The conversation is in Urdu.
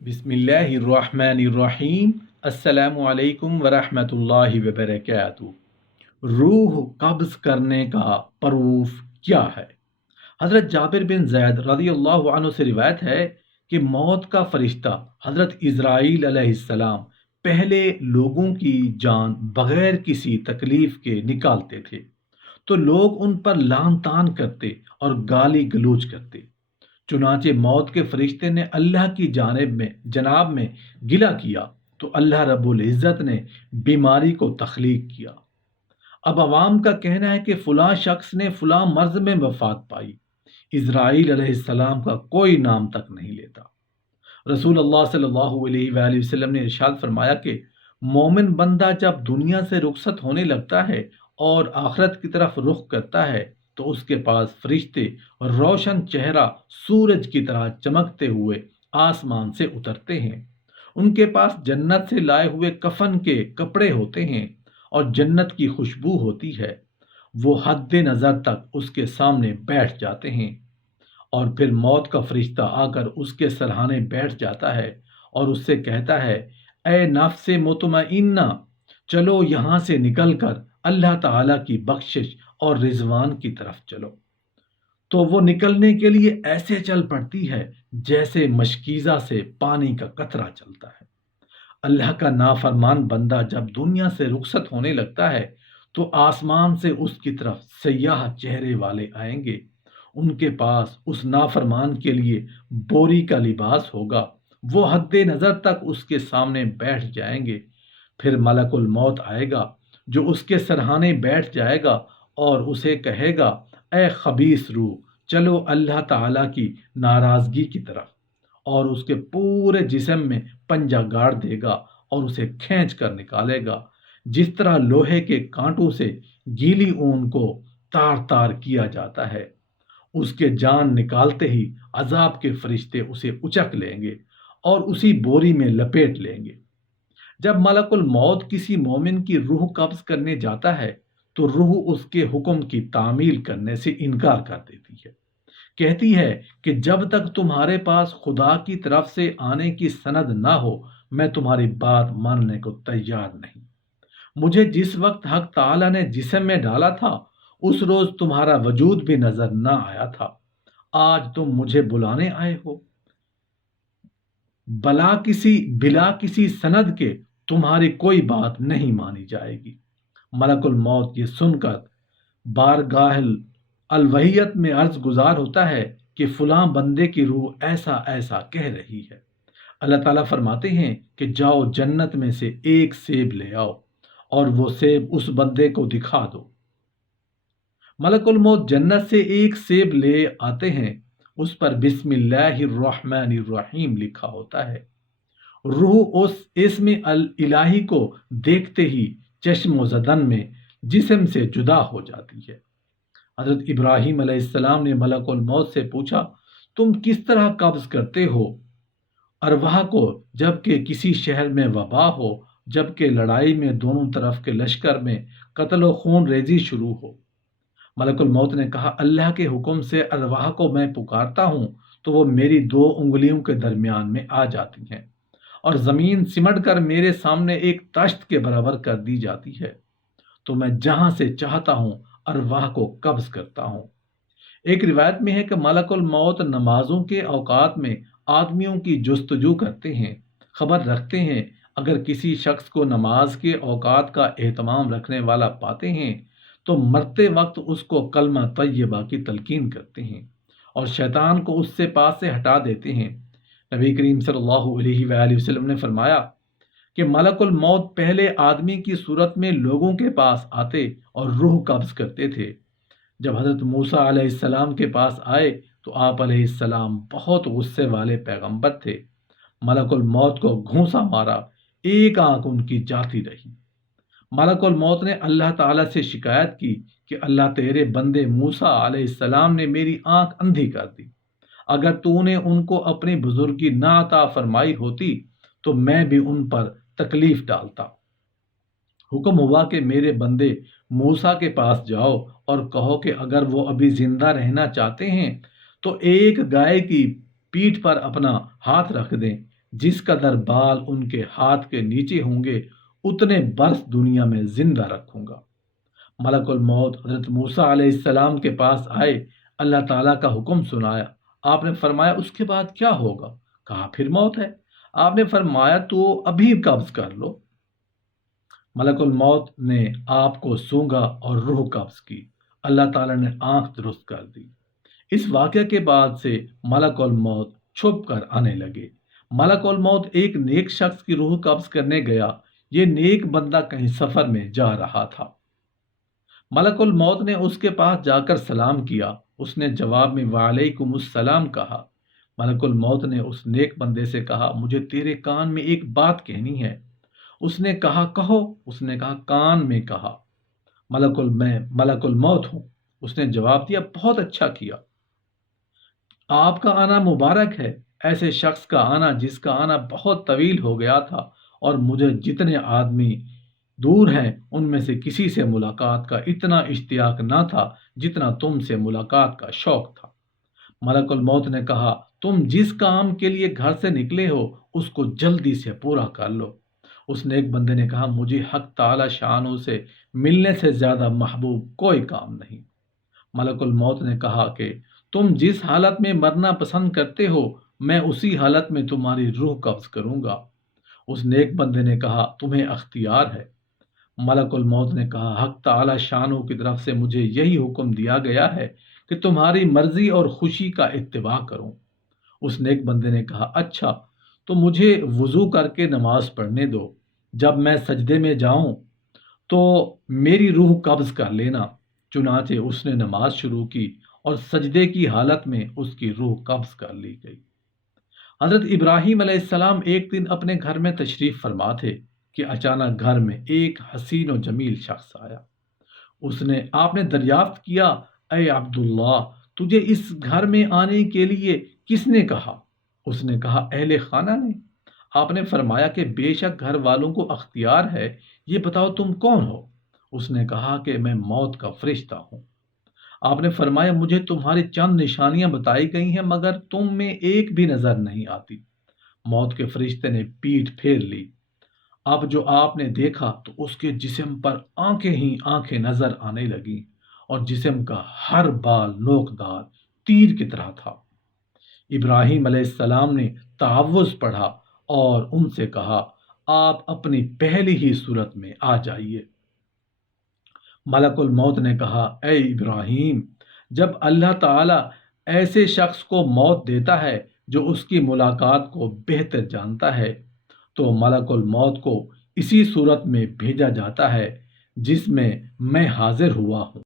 بسم اللہ الرحمن الرحیم۔ السلام علیکم ورحمۃ اللہ وبرکاتہ۔ روح قبض کرنے کا پروف کیا ہے؟ حضرت جابر بن زید رضی اللہ عنہ سے روایت ہے کہ موت کا فرشتہ حضرت اسرائیل علیہ السلام پہلے لوگوں کی جان بغیر کسی تکلیف کے نکالتے تھے تو لوگ ان پر لعن طعن کرتے اور گالی گلوچ کرتے۔ چنانچہ موت کے فرشتے نے اللہ کی جناب میں گلہ کیا تو اللہ رب العزت نے بیماری کو تخلیق کیا۔ اب عوام کا کہنا ہے کہ فلاں شخص نے فلاں مرض میں وفات پائی، اسرائیل علیہ السلام کا کوئی نام تک نہیں لیتا۔ رسول اللہ صلی اللہ علیہ وآلہ وسلم نے ارشاد فرمایا کہ مومن بندہ جب دنیا سے رخصت ہونے لگتا ہے اور آخرت کی طرف رخ کرتا ہے تو اس کے پاس فرشتے روشن چہرہ سورج کی طرح چمکتے ہوئے آسمان سے اترتے ہیں۔ ان کے پاس جنت سے لائے ہوئے کفن کے کپڑے ہوتے ہیں اور جنت کی خوشبو ہوتی ہے۔ وہ حد نظر تک اس کے سامنے بیٹھ جاتے ہیں اور پھر موت کا فرشتہ آ کر اس کے سرہانے بیٹھ جاتا ہے اور اس سے کہتا ہے، اے نفس مطمئنہ، چلو یہاں سے نکل کر اللہ تعالیٰ کی بخشش اور رضوان کی طرف چلو۔ تو وہ نکلنے کے لیے ایسے چل پڑتی ہے جیسے مشکیزہ سے پانی کا قطرہ چلتا ہے۔ اللہ کا نافرمان بندہ جب دنیا سے رخصت ہونے لگتا ہے تو آسمان سے اس کی طرف سیاہ چہرے والے آئیں گے۔ ان کے پاس اس نافرمان کے لیے بوری کا لباس ہوگا، وہ حد نظر تک اس کے سامنے بیٹھ جائیں گے۔ پھر ملک الموت آئے گا جو اس کے سرہانے بیٹھ جائے گا اور اسے کہے گا، اے خبیث روح، چلو اللہ تعالیٰ کی ناراضگی کی طرف، اور اس کے پورے جسم میں پنجہ گاڑ دے گا اور اسے کھینچ کر نکالے گا، جس طرح لوہے کے کانٹوں سے گیلی اون کو تار تار کیا جاتا ہے۔ اس کے جان نکالتے ہی عذاب کے فرشتے اسے اچک لیں گے اور اسی بوری میں لپیٹ لیں گے۔ جب ملک الموت کسی مومن کی روح قبض کرنے جاتا ہے تو روح اس کے حکم کی تعمیل کرنے سے انکار کر دیتی ہے، کہتی ہے کہ جب تک تمہارے پاس خدا کی طرف سے آنے کی سند نہ ہو میں تمہاری بات ماننے کو تیار نہیں۔ مجھے جس وقت حق تعالیٰ نے جسم میں ڈالا تھا اس روز تمہارا وجود بھی نظر نہ آیا تھا، آج تم مجھے بلانے آئے ہو، بلا کسی سند کے تمہاری کوئی بات نہیں مانی جائے گی۔ ملک الموت یہ سن کر بارگاہ الوحیت میں عرض گزار ہوتا ہے کہ فلاں بندے کی روح ایسا ایسا کہہ رہی ہے۔ اللہ تعالیٰ فرماتے ہیں کہ جاؤ جنت میں سے ایک سیب لے آؤ اور وہ سیب اس بندے کو دکھا دو۔ ملک الموت جنت سے ایک سیب لے آتے ہیں، اس پر بسم اللہ الرحمن الرحیم لکھا ہوتا ہے۔ روح اس اسم الہی کو دیکھتے ہی چشم و زدن میں جسم سے جدا ہو جاتی ہے۔ حضرت ابراہیم علیہ السلام نے ملک الموت سے پوچھا، تم کس طرح قبض کرتے ہو ارواح کو جبکہ کسی شہر میں وبا ہو، جبکہ لڑائی میں دونوں طرف کے لشکر میں قتل و خون ریزی شروع ہو؟ ملک الموت نے کہا، اللہ کے حکم سے ارواح کو میں پکارتا ہوں تو وہ میری دو انگلیوں کے درمیان میں آ جاتی ہیں اور زمین سمٹ کر میرے سامنے ایک تشت کے برابر کر دی جاتی ہے، تو میں جہاں سے چاہتا ہوں ارواح کو قبض کرتا ہوں۔ ایک روایت میں ہے کہ ملک الموت نمازوں کے اوقات میں آدمیوں کی جستجو کرتے ہیں، خبر رکھتے ہیں، اگر کسی شخص کو نماز کے اوقات کا اہتمام رکھنے والا پاتے ہیں تو مرتے وقت اس کو کلمہ طیبہ کی تلقین کرتے ہیں اور شیطان کو اس سے پاس سے ہٹا دیتے ہیں۔ نبی کریم صلی اللہ علیہ وآلہ وسلم نے فرمایا کہ ملک الموت پہلے آدمی کی صورت میں لوگوں کے پاس آتے اور روح قبض کرتے تھے۔ جب حضرت موسیٰ علیہ السلام کے پاس آئے تو آپ علیہ السلام بہت غصے والے پیغمبر تھے۔ ملک الموت کو گھونسا مارا، ایک آنکھ ان کی جاتی رہی۔ ملک الموت نے اللہ تعالیٰ سے شکایت کی کہ اللہ تیرے بندے موسیٰ علیہ السلام نے میری آنکھ اندھی کر دی، اگر تو نے ان کو اپنی بزرگی نہ عطا فرمائی ہوتی تو میں بھی ان پر تکلیف ڈالتا۔ حکم ہوا کہ میرے بندے موسیٰ کے پاس جاؤ اور کہو کہ اگر وہ ابھی زندہ رہنا چاہتے ہیں تو ایک گائے کی پیٹھ پر اپنا ہاتھ رکھ دیں، جس قدر بال ان کے ہاتھ کے نیچے ہوں گے اتنے برس دنیا میں زندہ رکھوں گا۔ ملک الموت حضرت موسیٰ علیہ السلام کے پاس آئے، اللہ تعالیٰ کا حکم سنایا۔ آپ نے فرمایا اس کے بعد کیا ہوگا؟ کہا پھر موت ہے۔ آپ نے فرمایا تو ابھی قبض کر لو۔ ملک الموت نے آپ کو سونگا اور روح قبض کی۔ اللہ تعالیٰ نے آنکھ درست کر دی۔ اس واقعے کے بعد سے ملک الموت چھپ کر آنے لگے۔ ملک الموت ایک نیک شخص کی روح قبض کرنے گیا۔ یہ نیک بندہ کہیں سفر میں جا رہا تھا۔ ملک الموت نے اس کے پاس جا کر سلام کیا۔ اس نے جواب میں وعلیکم السلام کہا۔ ملک الموت نے اس نیک بندے سے کہا مجھے تیرے کان میں ایک بات کہنی ہے۔ اس نے کہا کہو۔ اس نے کہا کان میں کہا۔ میں ملک الموت ہوں۔ اس نے جواب دیا بہت اچھا کیا، آپ کا آنا مبارک ہے۔ ایسے شخص کا آنا جس کا آنا بہت طویل ہو گیا تھا اور مجھے جتنے آدمی دور ہیں ان میں سے کسی سے ملاقات کا اتنا اشتیاق نہ تھا جتنا تم سے ملاقات کا شوق تھا۔ ملک الموت نے کہا تم جس کام کے لیے گھر سے نکلے ہو اس کو جلدی سے پورا کر لو۔ اس نیک بندے نے کہا مجھے حق تعالی شانوں سے ملنے سے زیادہ محبوب کوئی کام نہیں۔ ملک الموت نے کہا کہ تم جس حالت میں مرنا پسند کرتے ہو میں اسی حالت میں تمہاری روح قبض کروں گا۔ اس نیک بندے نے کہا تمہیں اختیار ہے۔ ملک الموت نے کہا حق تعالی شانوں کی طرف سے مجھے یہی حکم دیا گیا ہے کہ تمہاری مرضی اور خوشی کا اتباع کروں۔ اس نیک بندے نے کہا اچھا تو مجھے وضو کر کے نماز پڑھنے دو، جب میں سجدے میں جاؤں تو میری روح قبض کر لینا۔ چنانچہ اس نے نماز شروع کی اور سجدے کی حالت میں اس کی روح قبض کر لی گئی۔ حضرت ابراہیم علیہ السلام ایک دن اپنے گھر میں تشریف فرما تھے کہ اچانک گھر میں ایک حسین و جمیل شخص آیا۔ آپ نے دریافت کیا اے عبداللہ تجھے اس گھر میں آنے کے لیے کس نے کہا؟ اس نے کہا اہل خانہ نے۔ آپ نے فرمایا کہ بے شک گھر والوں کو اختیار ہے، یہ بتاؤ تم کون ہو؟ اس نے کہا کہ میں موت کا فرشتہ ہوں۔ آپ نے فرمایا مجھے تمہاری چند نشانیاں بتائی گئی ہیں مگر تم میں ایک بھی نظر نہیں آتی۔ موت کے فرشتے نے پیٹھ پھیر لی۔ اب جو آپ نے دیکھا تو اس کے جسم پر آنکھیں ہی آنکھیں نظر آنے لگیں اور جسم کا ہر بال نوکدار تیر کی طرح تھا۔ ابراہیم علیہ السلام نے تعوذ پڑھا اور ان سے کہا آپ اپنی پہلی ہی صورت میں آ جائیے۔ ملک الموت نے کہا اے ابراہیم جب اللہ تعالیٰ ایسے شخص کو موت دیتا ہے جو اس کی ملاقات کو بہتر جانتا ہے تو ملک الموت کو اسی صورت میں بھیجا جاتا ہے جس میں میں حاضر ہوا ہوں۔